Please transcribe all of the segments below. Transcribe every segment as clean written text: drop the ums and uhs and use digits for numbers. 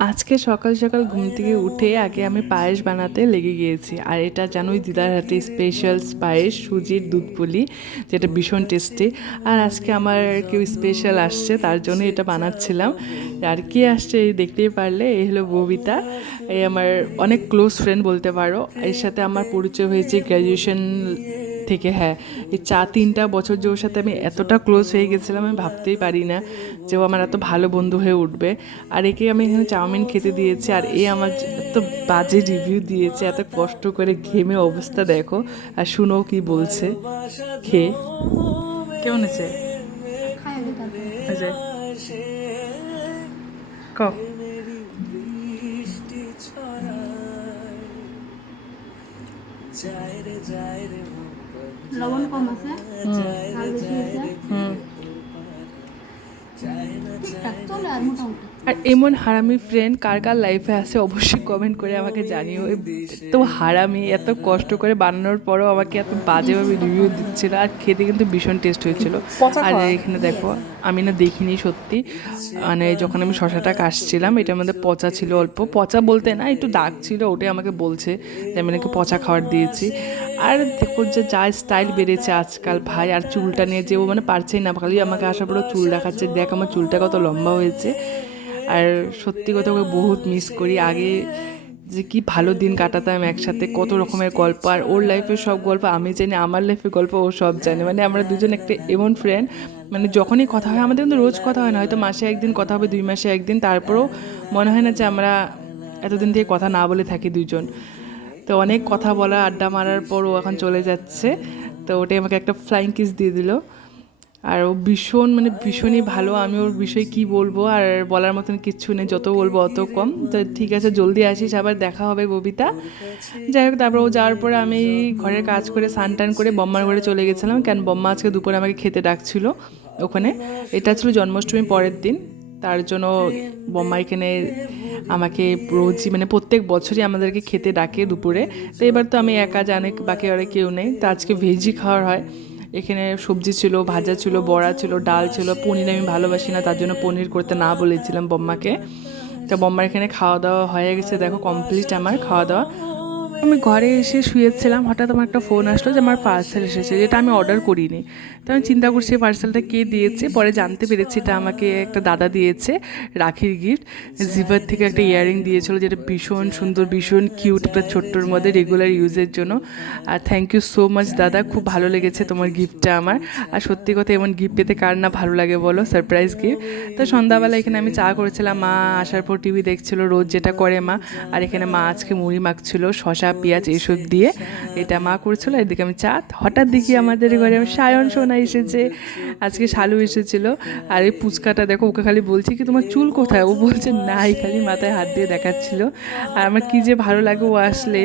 আজকে সকাল সকাল ঘুম থেকে উঠে আগে আমি পায়েস বানাতে লেগে গিয়েছি। আর এটা জানোই দিদার হাতে স্পেশাল পায়েস, সুজির দুধ পুলি, যেটা ভীষণ টেস্টি। আর আজকে আমার কেউ স্পেশাল আসছে, তার জন্য এটা বানাচ্ছিলাম। আর কে আসছে এই দেখতেই পারলে, এই হলো ববিতা। এই আমার অনেক ক্লোজ ফ্রেন্ড বলতে পারো। এর সাথে আমার পরিচয় হয়েছে গ্র্যাজুয়েশন থেকে। হ্যাঁ, এই 3-4 বছর যে ওর সাথে আমি এতটা ক্লোজ হয়ে গেছিলাম, আমি ভাবতেই পারি না যে ও আমার এত ভালো বন্ধু হয়ে উঠবে। আর একে আমি এখানে চাউমিন খেতে দিয়েছি, আর এ আমার এত বাজে রিভিউ দিয়েছে, এত কষ্ট করে ঘেমে অবস্থা দেখো। আর শুনো কি বলছে খেয়ে। কেমন আছে? আচ্ছা, ক লবণ কম আছে, ঝাল বেশি আছে, হুম। ঠিকঠাক চলে আর মোটামুটি। আর এমন হারামি ফ্রেন্ড কার কার লাইফে আছে অবশ্যই কমেন্ট করে আমাকে জানিও। এত হারামি, এত কষ্ট করে বানানোর পরও আমাকে এত বাজেভাবে রিভিউ দিচ্ছিল। আর খেতে কিন্তু ভীষণ টেস্ট হয়েছিল। আর এখানে দেখো, আমি না দেখিনি সত্যি, মানে যখন আমি শশাটা কাটছিলাম এটার মধ্যে পচা ছিল অল্প, পচা বলতে না একটু দাগ ছিল, ওটাই আমাকে বলছে যে আমি নাকি পচা খাবার দিয়েছি। আর দেখো যে যা স্টাইল বেড়েছে আজকাল ভাই, আর চুলটা নিয়ে যে ও মানে পারছেই না, খালি আমাকে আসার পরেও চুল দেখাচ্ছে, দেখ আমার চুলটা কত লম্বা হয়েছে। আর সত্যি কথা ওকে বহুত মিস করি। আগে যে কি ভালো দিন কাটাতাম একসাথে, কত রকমের গল্প, আর ওর লাইফের সব গল্প আমি জানি, আমার লাইফের গল্প ও সব জানে। মানে আমরা দুজন একটা এমন ফ্রেন্ড, মানে যখনই কথা হয়, আমাদের কিন্তু রোজ কথা হয় না, হয়তো মাসে একদিন কথা হবে, 2 মাসে একদিন, তারপরেও মনে হয় না যে আমরা এতদিন থেকে কথা না বলে থাকি দুজন। তো অনেক কথা বলা, আড্ডা মারার পর ও এখন চলে যাচ্ছে। তো ওটাই আমাকে একটা ফ্লাইং কিস দিয়ে দিল। আর ও ভীষণ, মানে ভীষণই ভালো। আমি ওর বিষয়ে কি বলবো, আর বলার মতন কিচ্ছু নেই, যত বলবো অত কম। তো ঠিক আছে, জলদি আসিস, আবার দেখা হবে ববিতা। যাই হোক, তারপর ও যাওয়ার পরে আমি ঘরের কাজ করে স্নান টান করে বম্মার ঘরে চলে গেছিলাম, কেন বম্মা আজকে দুপুরে আমাকে খেতে ডাকছিল ওখানে। এটা ছিল জন্মাষ্টমী পরের দিন, তার জন্য বম্মা এখানে আমাকে রোজই, মানে প্রত্যেক বছরই আমাদেরকে খেতে ডাকে দুপুরে। তো এবার তো আমি একা, জানে বাকি আর কেউ নেই, তো আজকে ভেজই খাওয়ার হয়। এখানে সবজি ছিল, ভাজা ছিল, বড়া ছিল, ডাল ছিল, পনির আমি ভালোবাসি না, তার জন্য পনির করতে না বলেছিলাম বম্মাকে। তো বম্মার এখানে খাওয়া দাওয়া হয়ে গেছে, দেখো কমপ্লিট আমার খাওয়া দাওয়া। আমি ঘরে এসে শুয়েছিলাম, হঠাৎ আমার একটা ফোন আসলো যে আমার পার্সেল এসেছে, যেটা আমি অর্ডার করিনি। তো আমি চিন্তা করছি পার্সেলটা কে দিয়েছে, পরে জানতে পেরেছি এটা আমাকে একটা দাদা দিয়েছে, রাখির গিফট। জিভার থেকে একটা ইয়াররিং দিয়েছিল, যেটা ভীষণ সুন্দর, ভীষণ কিউট, একটা ছোট্টর মধ্যে রেগুলার ইউজের জন্য। আর থ্যাংক ইউ সো মাচ দাদা, খুব ভালো লেগেছে তোমার গিফটটা আমার। আর সত্যি কথা, এমন গিফট পেতে কার না ভালো লাগে বলো, সারপ্রাইজ গিফট। তো সন্ধ্যাবেলা এখানে আমি চা করেছিলাম, মা আসার পর টিভি দেখছিল, রোজ যেটা করে মা। আর এখানে মা আজকে মুড়ি মাখছিল শশা পেঁয়াজ এইসব দিয়ে, এটা মা করেছিল। এদিকে আমি চা, হঠাৎ দেখি আমাদের ঘরে সায়ন সোনা এসেছে, আজকে শালু এসেছিল। আর এই পুচকাটা দেখো, ওকে খালি বলছি কি তোমার চুল কোথায়, ও বলছে নাই, খালি মাথায় হাত দিয়ে দেখাচ্ছিল। আর আমার কী যে ভালো লাগে ও আসলে,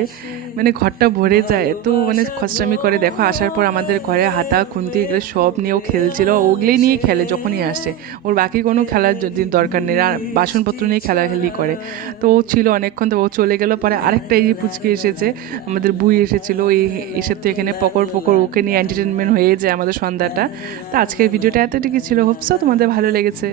মানে ঘরটা ভরে যায়, এত মানে খসরামি করে। দেখো আসার পর আমাদের ঘরে হাতা খুন্তি এগুলো সব নিয়েও খেলছিল, ওগুলোই নিয়ে খেলে যখনই আসে, ওর বাকি কোনো খেলার যদি দরকার নেই, আর বাসনপত্র নিয়ে খেলাখেলি করে। তো ও ছিল অনেকক্ষণ, তো ও চলে গেল, পরে আরেকটা এই যে পুচকি এসেছে, আমাদের বুই এসেছিল, এই এসে তো এখানে পকড় পকড় ওকে নিয়ে এন্টারটেনমেন্ট হয়ে যায় আমাদের সন্ধ্যাটা। তো আজকের ভিডিওটা এতটুকু ছিল, হোপসো তোমাদের ভালো লেগেছে।